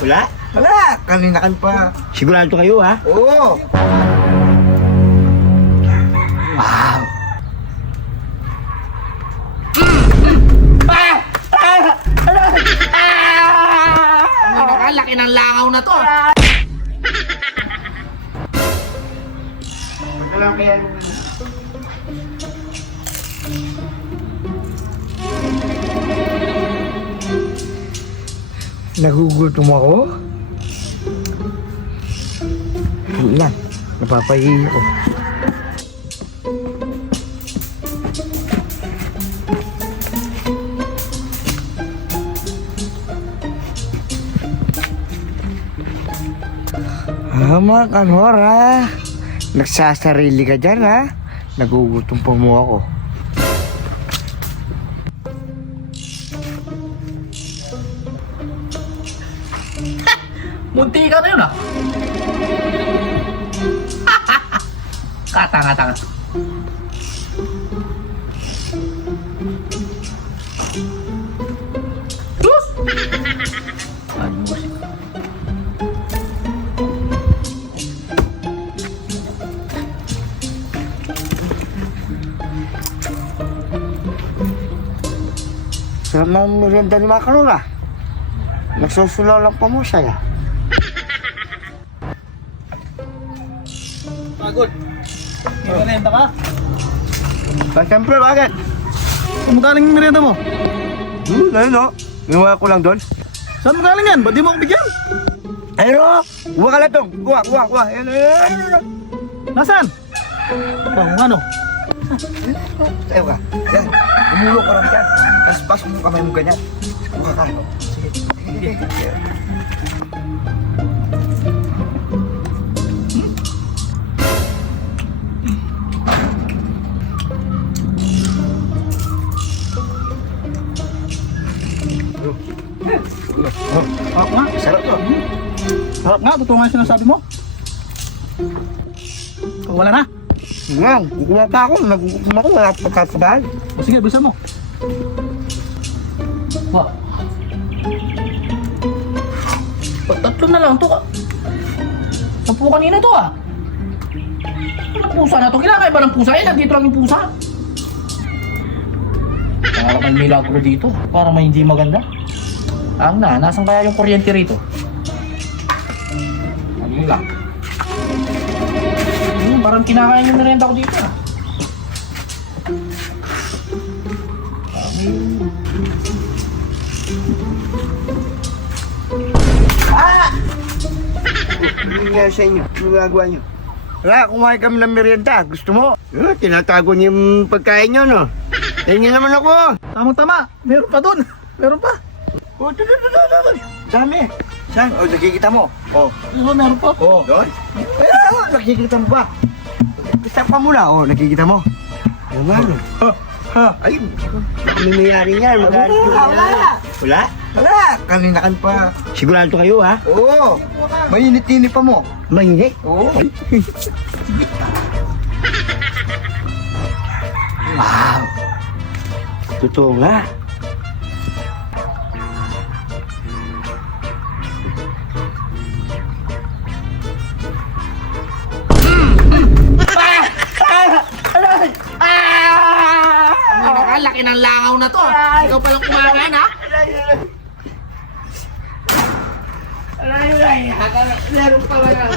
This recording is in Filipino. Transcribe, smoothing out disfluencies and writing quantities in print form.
Wala? Wala, kaninakan pa. Sigurado kayo, ha? Oo. Wow! Laki ng langaw na to. Nagugutom ako. Yan, napapahiya ko. Mga kanora, nagsasarili ka dyan ha. Nagugutom pa mo ako. Munti ka na yun ah. Katanga-tanga. Sus! Ano ba siya? Sa mga merienda ni mga kanora, nagsusulo lang pa mo siya. Pagod. May merienda ka? Siyempre, bakit? Saan mo galing yung merienda mo? Ayun o. Ginawa ko lang doon. Saan mo galing yan? Ba't di mo ako bigyan? Ayun o. Kuha ka lang doon. Kuha. Ayun. Nasaan? Ano? Ayaw ka. Yan. Umulok ka lang dyan. Tapos pasok mo kamay mo ganyan. Kuha ka. Sige. Sarap nga. Sarap to. Sarap nga. Totoo nga yung sinasabi mo. Wala na. Nga, kukuha pa ako. Nagugutom ako. Wala pa pagkasabahan. O sige, bilisan mo. Wah. Tatlo na lang to. Sampu kanina to ah. Ano pusa na to? Kailangan ba ng pusa? Eh, nandito lang yung pusa. Para may milagro dito. Para may hindi maganda. Nasan kaya yung kuryente rito? Ano yun lang? Parang kinakain yung merienda ko dito ah. Ano nga sa inyo? Ano gagawa nyo? Wala, kumain kami ng merienda. Gusto mo? Tinatago niyo yung pagkain nyo, no? Tingin naman ako. Tama-tama. Meron pa dun. Meron pa. Doon. Dami. Saan? Nakikita mo? Meron pa. Doon? Nakikita mo ba? Isa pa muna. Nakikita mo? Ano nga, no? Ay, may mayari niyan. Wala? Wala, kaninakan pa. Sigurado kayo, ha? Oo, mainit-init pa mo. Mahingi? Oo. Wow! Totoo nga. Laki ng langaw na to. Ikaw palang kumakain ha? Meron pala nga.